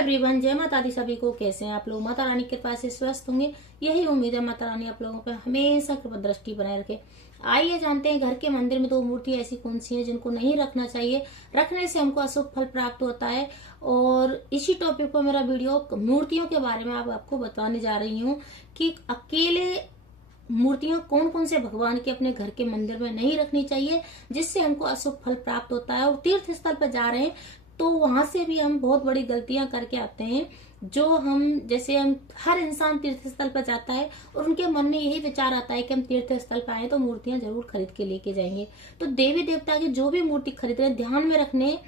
Everyone, जय माता दी सभी को। कैसे हैं आप लोग? माता रानी की कृपा से स्वस्थ होंगे, यही उम्मीद है। माता रानी आप लोगों पर हमेशा कृपा दृष्टि बनाए रखे। आइए जानते हैं घर के मंदिर में दो मूर्ति ऐसी कौन सी है जिनको नहीं रखना चाहिए, रखने से हमको अशुभ फल प्राप्त होता है। और इसी टॉपिक पर मेरा वीडियो मूर्तियों के बारे में आपको बताने जा रही हूँ कि अकेले मूर्तियां कौन कौन से भगवान के अपने घर के मंदिर में नहीं रखनी चाहिए, जिससे हमको अशुभ फल प्राप्त होता है। और तीर्थ स्थल पर जा रहे हैं तो वहां से भी हम बहुत बड़ी गलतियां करके आते हैं। जो हम हर इंसान तीर्थ स्थल पर जाता है और उनके मन में यही विचार आता है कि हम तीर्थ स्थल पर आए तो मूर्तियां जरूर खरीद के लेके जाएंगे। तो देवी देवता की जो भी मूर्ति खरीद रहे हैं, ध्यान में रखने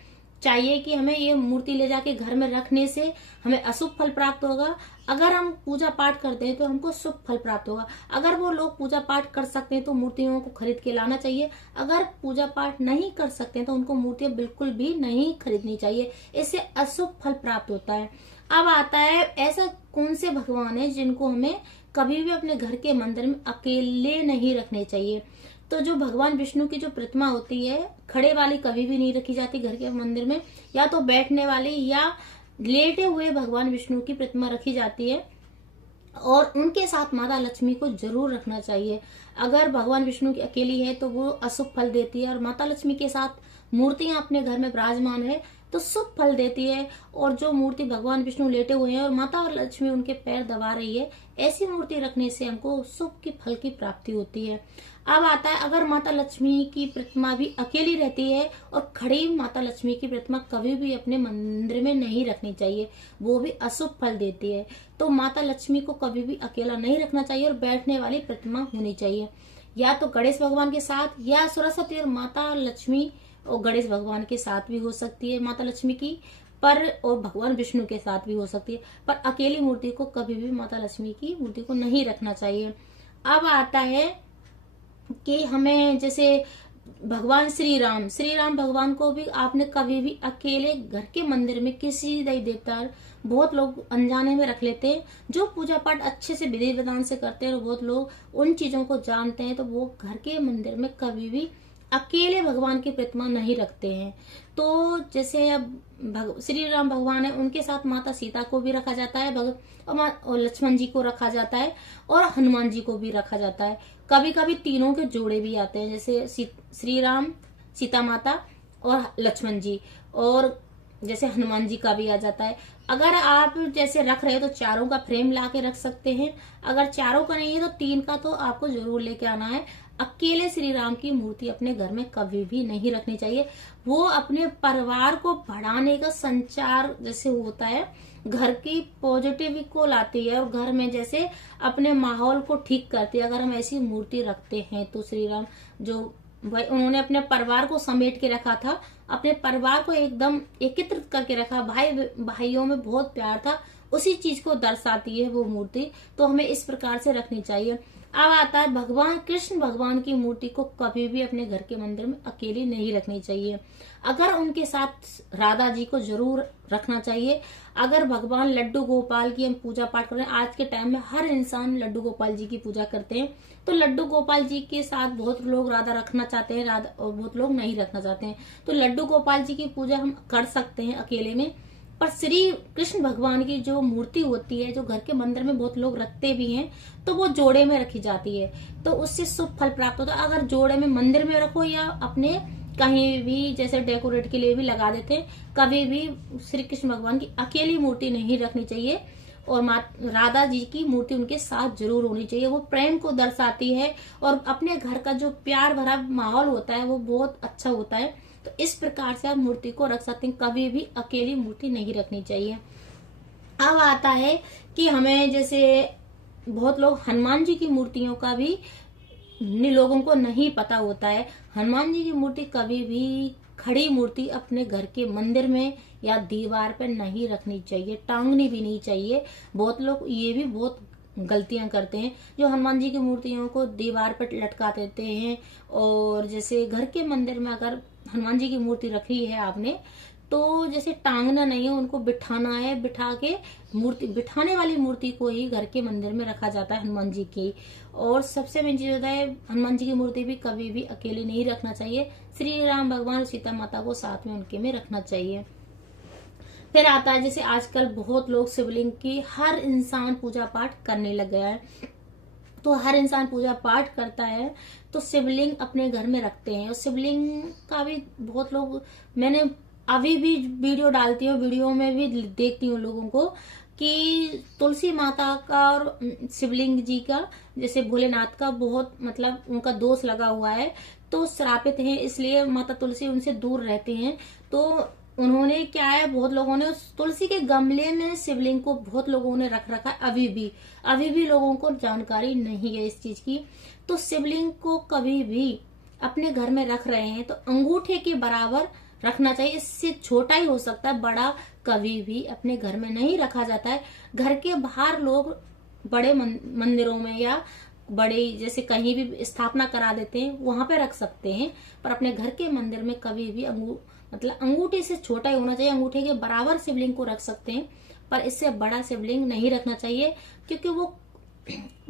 चाहिए कि हमें ये मूर्ति ले जाके घर में रखने से हमें अशुभ फल प्राप्त होगा। अगर हम पूजा पाठ करते हैं तो हमको शुभ फल प्राप्त होगा। अगर वो लोग पूजा पाठ कर सकते हैं तो मूर्तियों को खरीद के लाना चाहिए। अगर पूजा पाठ नहीं कर सकते हैं तो उनको मूर्तियां बिल्कुल भी नहीं खरीदनी चाहिए, इससे अशुभ फल प्राप्त होता है। अब आता है ऐसा कौन से भगवान है जिनको हमें कभी भी अपने घर के मंदिर में अकेले नहीं रखने चाहिए। तो जो भगवान विष्णु की जो प्रतिमा होती है, खड़े वाली कभी भी नहीं रखी जाती घर के मंदिर में, या तो बैठने वाली या लेटे हुए भगवान विष्णु की प्रतिमा रखी जाती है। और उनके साथ माता लक्ष्मी को जरूर रखना चाहिए। अगर भगवान विष्णु की अकेली है तो वो अशुभ फल देती है, और माता लक्ष्मी के साथ मूर्तियां अपने घर में विराजमान है तो शुभ फल देती है। और जो मूर्ति भगवान विष्णु लेटे हुए हैं और माता लक्ष्मी उनके पैर दबा रही है, ऐसी मूर्ति रखने से हमको शुभ की फल की प्राप्ति होती है। अब आता है, अगर माता लक्ष्मी की प्रतिमा भी अकेली रहती है, और खड़ी माता लक्ष्मी की प्रतिमा कभी भी अपने मंदिर में नहीं रखनी चाहिए, वो भी अशुभ फल देती है। तो माता लक्ष्मी को कभी भी अकेला नहीं रखना चाहिए और बैठने वाली प्रतिमा होनी चाहिए, या तो गणेश भगवान के साथ, या सरस्वती और माता लक्ष्मी और गणेश भगवान के साथ भी हो सकती है माता लक्ष्मी की, पर और भगवान विष्णु के साथ भी हो सकती है। पर अकेली मूर्ति को कभी भी माता लक्ष्मी की मूर्ति को नहीं रखना चाहिए। अब आता है कि हमें जैसे भगवान श्री राम भगवान को भी आपने कभी भी अकेले घर के मंदिर में किसी देवी देवता, बहुत लोग अनजाने में रख लेते हैं। जो पूजा पाठ अच्छे से विधि विधान से करते हैं और बहुत लोग उन चीजों को जानते हैं, तो वो घर के मंदिर में कभी भी अकेले भगवान की प्रतिमा नहीं रखते हैं। तो जैसे अब श्री राम भगवान है, उनके साथ माता सीता को भी रखा जाता है, और लक्ष्मण जी को रखा जाता है, और हनुमान जी को भी रखा जाता है। कभी कभी तीनों के जोड़े भी आते हैं, जैसे श्री राम, सीता माता और लक्ष्मण जी, और जैसे हनुमान जी का भी आ जाता है। अगर आप जैसे रख रहे हैं तो चारों का फ्रेम ला के रख सकते हैं। अगर चारों का नहीं है तो तीन का तो आपको जरूर लेके आना है। अकेले श्री राम की मूर्ति अपने घर में कभी भी नहीं रखनी चाहिए। वो अपने परिवार को बढ़ाने का संचार जैसे होता है, घर की पॉजिटिव को लाती है और घर में जैसे अपने माहौल को ठीक करती है। अगर हम ऐसी मूर्ति रखते हैं तो श्री राम जो भाई उन्होंने अपने परिवार को समेट के रखा था, अपने परिवार को एकदम एकत्रित करके रखा, भाइयों में बहुत प्यार था, उसी चीज को दर्शाती है वो मूर्ति। तो हमें इस प्रकार से रखनी चाहिए। अब आता है भगवान कृष्ण भगवान की मूर्ति को कभी भी अपने घर के मंदिर में अकेली नहीं रखनी चाहिए। अगर उनके साथ राधा जी को जरूर रखना चाहिए। अगर भगवान लड्डू गोपाल की हम पूजा पाठ करें, आज के टाइम में हर इंसान लड्डू गोपाल जी की पूजा करते हैं, तो लड्डू गोपाल जी के साथ बहुत लोग राधा रखना चाहते हैं, राधा, और बहुत लोग नहीं रखना चाहते हैं। तो लड्डू गोपाल जी की पूजा हम कर सकते हैं अकेले में, पर श्री कृष्ण भगवान की जो मूर्ति होती है, जो घर के मंदिर में बहुत लोग रखते भी हैं, तो वो जोड़े में रखी जाती है, तो उससे शुभ फल प्राप्त होता है। अगर जोड़े में मंदिर में रखो या अपने कहीं भी जैसे डेकोरेट के लिए भी लगा देते हैं, कभी भी श्री कृष्ण भगवान की अकेली मूर्ति नहीं रखनी चाहिए। और राधा जी की मूर्ति उनके साथ जरूर होनी चाहिए। वो प्रेम को दर्शाती है और अपने घर का जो प्यार भरा माहौल होता है वो बहुत अच्छा होता है। तो इस प्रकार से आप मूर्ति को रख सकते हैं, कभी भी अकेली मूर्ति नहीं रखनी चाहिए। अब आता है कि हमें जैसे बहुत लोग हनुमान जी की मूर्तियों का भी लोगों को नहीं पता होता है। हनुमान जी की मूर्ति कभी भी खड़ी मूर्ति अपने घर के मंदिर में या दीवार पर नहीं रखनी चाहिए, टांगनी भी नहीं चाहिए। बहुत लोग ये भी बहुत गलतियां करते हैं, जो हनुमान जी की मूर्तियों को दीवार पर लटका देते हैं। और जैसे घर के मंदिर में अगर हनुमान जी की मूर्ति रखी है आपने, तो जैसे टांगना नहीं है, उनको बिठाना है। बिठा के मूर्ति, बिठाने वाली मूर्ति को ही घर के मंदिर में रखा जाता है हनुमान जी की। और सबसे मेन चीज होता है, हनुमान जी की मूर्ति भी कभी भी अकेले नहीं रखना चाहिए। श्री राम भगवान और सीता माता को साथ में उनके में रखना चाहिए। फिर आता है जैसे आजकल बहुत लोग शिवलिंग की, हर इंसान पूजा पाठ करने लग गया है, तो हर इंसान पूजा पाठ करता है तो शिवलिंग अपने घर में रखते हैं। और शिवलिंग का भी बहुत लोग, मैंने अभी भी वीडियो डालती हूँ, वीडियो में भी देखती हूँ लोगों को कि तुलसी माता का और शिवलिंग जी का, जैसे भोलेनाथ का बहुत मतलब उनका दोष लगा हुआ है, तो श्रापित है, इसलिए माता तुलसी उनसे दूर रहते हैं। तो उन्होंने क्या है, बहुत लोगों ने उस तुलसी के गमले में शिवलिंग को बहुत लोगों ने रख रखा है, अभी भी लोगों को जानकारी नहीं है इस चीज की। तो शिवलिंग को कभी भी अपने घर में रख रहे हैं तो अंगूठे के बराबर रखना चाहिए, इससे छोटा ही हो सकता है, बड़ा कभी भी अपने घर में नहीं रखा जाता है। घर के बाहर लोग बड़े मंदिरों में या बड़े जैसे कहीं भी स्थापना करा देते हैं, वहां पे रख सकते हैं, पर अपने घर के मंदिर में कभी भी मतलब अंगूठे से छोटा ही होना चाहिए, अंगूठे के बराबर शिवलिंग को रख सकते हैं, पर इससे बड़ा शिवलिंग नहीं रखना चाहिए, क्योंकि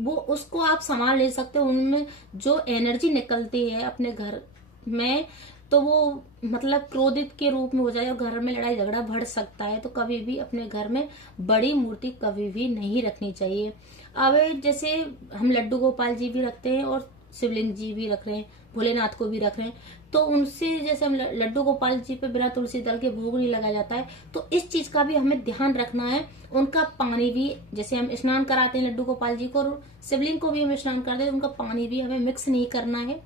वो उसको आप संभाल नहीं सकते, उनमें जो एनर्जी निकलती है अपने घर में, तो वो मतलब क्रोधित के रूप में हो जाए और घर में लड़ाई झगड़ा बढ़ सकता है। तो कभी भी अपने घर में बड़ी मूर्ति कभी भी नहीं रखनी चाहिए। अब जैसे हम लड्डू गोपाल जी भी रखते हैं और शिवलिंग जी भी रख रहे हैं, भोलेनाथ को भी रख रहे हैं, तो उनसे जैसे हम लड्डू गोपाल जी पे बिना तुलसी दल के भोग नहीं लगाया जाता है, तो इस चीज का भी हमें ध्यान रखना है। उनका पानी भी, जैसे हम स्नान कराते हैं लड्डू गोपाल जी को और शिवलिंग को भी हम स्नान करते हैं, उनका पानी भी हमें मिक्स नहीं करना है।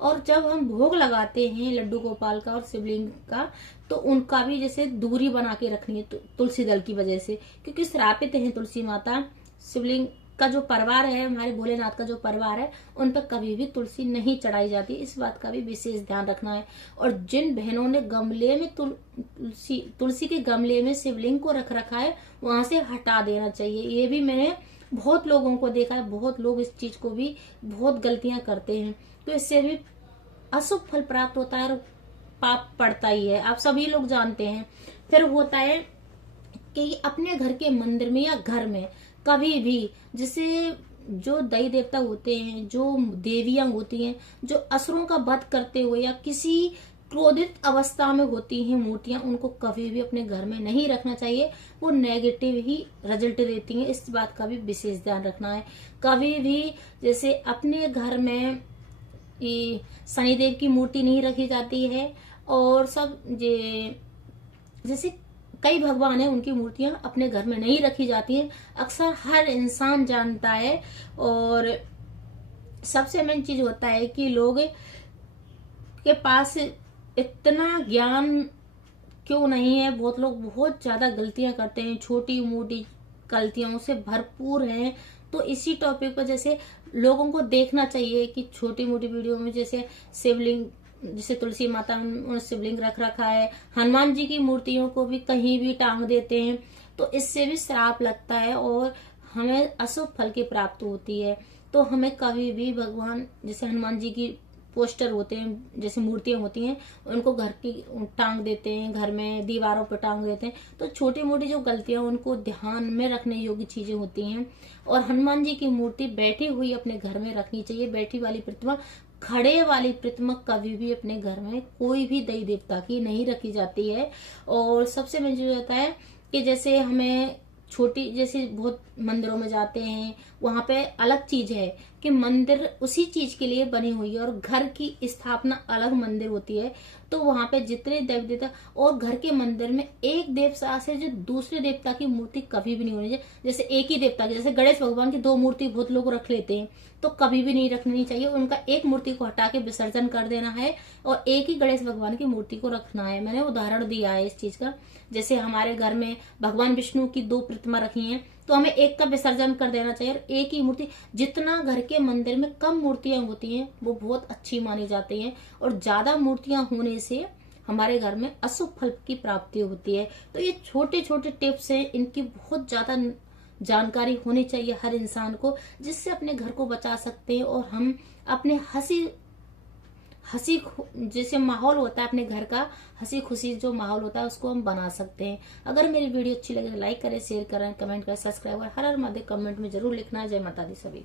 और जब हम भोग लगाते हैं लड्डू गोपाल का और शिवलिंग का, तो उनका भी जैसे दूरी बना के रखनी है तुलसी दल की वजह से, क्योंकि श्रापित है तुलसी माता। शिवलिंग का जो परिवार है, हमारे भोलेनाथ का जो परिवार है, उन पर कभी भी तुलसी नहीं चढ़ाई जाती, इस बात का भी विशेष ध्यान रखना है। और जिन बहनों ने गमले में तुलसी के गमले में शिवलिंग को रख रखा है, वहां से हटा देना चाहिए। ये भी मैंने बहुत लोगों को देखा है, बहुत लोग इस चीज को भी बहुत गलतियां करते हैं, तो इससे भी अशुभ फल प्राप्त होता है और पाप पड़ता ही है, आप सभी लोग जानते हैं। फिर होता है कि अपने घर के मंदिर में या घर में कभी भी, जैसे जो देवी देवता होते हैं, जो देवियां होती हैं, जो असुरों का वध करते हुए या किसी क्रोधित अवस्था में होती हैं मूर्तियां, उनको कभी भी अपने घर में नहीं रखना चाहिए, वो नेगेटिव ही रिजल्ट देती हैं, इस बात का भी विशेष ध्यान रखना है। कभी भी जैसे अपने घर में शनिदेव की मूर्ति नहीं रखी जाती है, और सब जैसे कई भगवान है, उनकी मूर्तियां अपने घर में नहीं रखी जाती हैं, अक्सर हर इंसान जानता है। और सबसे मेन चीज होता है कि लोग के पास इतना ज्ञान क्यों नहीं है, बहुत लोग बहुत ज्यादा गलतियां करते हैं, छोटी मोटी गलतियों से भरपूर हैं। तो इसी टॉपिक पर जैसे लोगों को देखना चाहिए कि छोटी मोटी वीडियो में जैसे शिवलिंग, जैसे तुलसी माता ने शिवलिंग रख रखा है, हनुमान जी की मूर्तियों को भी कहीं भी टांग देते हैं, तो इससे भी श्राप लगता है और हमें अशुभ फल की प्राप्ति होती है। तो हमें कभी भी भगवान, जैसे हनुमान जी की पोस्टर होते हैं, जैसे मूर्तियां होती हैं, उनको घर की टांग देते हैं, घर में दीवारों पर टांग देते हैं, तो छोटी मोटी जो गलतियां उनको ध्यान में रखने योग्य चीजें होती हैं। और हनुमान जी की मूर्ति बैठी हुई अपने घर में रखनी चाहिए, बैठी वाली प्रतिमा, खड़े वाली प्रतिमा कभी भी अपने घर में कोई भी देवी देवता की नहीं रखी जाती है। और सबसे मेन जो होता है कि जैसे हमें छोटी, जैसे बहुत मंदिरों में जाते हैं, वहां पे अलग चीज है कि मंदिर उसी चीज के लिए बनी हुई है और घर की स्थापना अलग मंदिर होती है। तो वहां पे जितने देव देवता, और घर के मंदिर में एक देवता से जो दूसरे देवता की मूर्ति कभी भी नहीं होनी चाहिए। जैसे एक ही देवता की, जैसे गणेश भगवान की 2 मूर्ति बहुत लोग रख लेते हैं, तो कभी भी नहीं रखनी चाहिए, उनका एक मूर्ति को हटा के विसर्जन कर देना है और एक ही गणेश भगवान की मूर्ति को रखना है। मैंने उदाहरण दिया है इस चीज का, जैसे हमारे घर में भगवान विष्णु की 2 प्रतिमा रखी हैं, तो हमें एक का विसर्जन कर देना चाहिए और एक ही मूर्ति, जितना घर के मंदिर में कम मूर्तियां होती हैं वो बहुत अच्छी मानी जाती हैं, और ज्यादा मूर्तियां होने से हमारे घर में अशुभ फल की प्राप्ति होती है। तो ये छोटे छोटे टिप्स हैं, इनकी बहुत ज्यादा जानकारी होनी चाहिए हर इंसान को, जिससे अपने घर को बचा सकते हैं और हम अपने हंसी जैसे माहौल होता है अपने घर का, हंसी खुशी जो माहौल होता है उसको हम बना सकते हैं। अगर मेरी वीडियो अच्छी लगे तो लाइक करें, शेयर करें, कमेंट करें, सब्सक्राइब करें। हर हर महादेव कमेंट में जरूर लिखना है। जय माता दी सभी।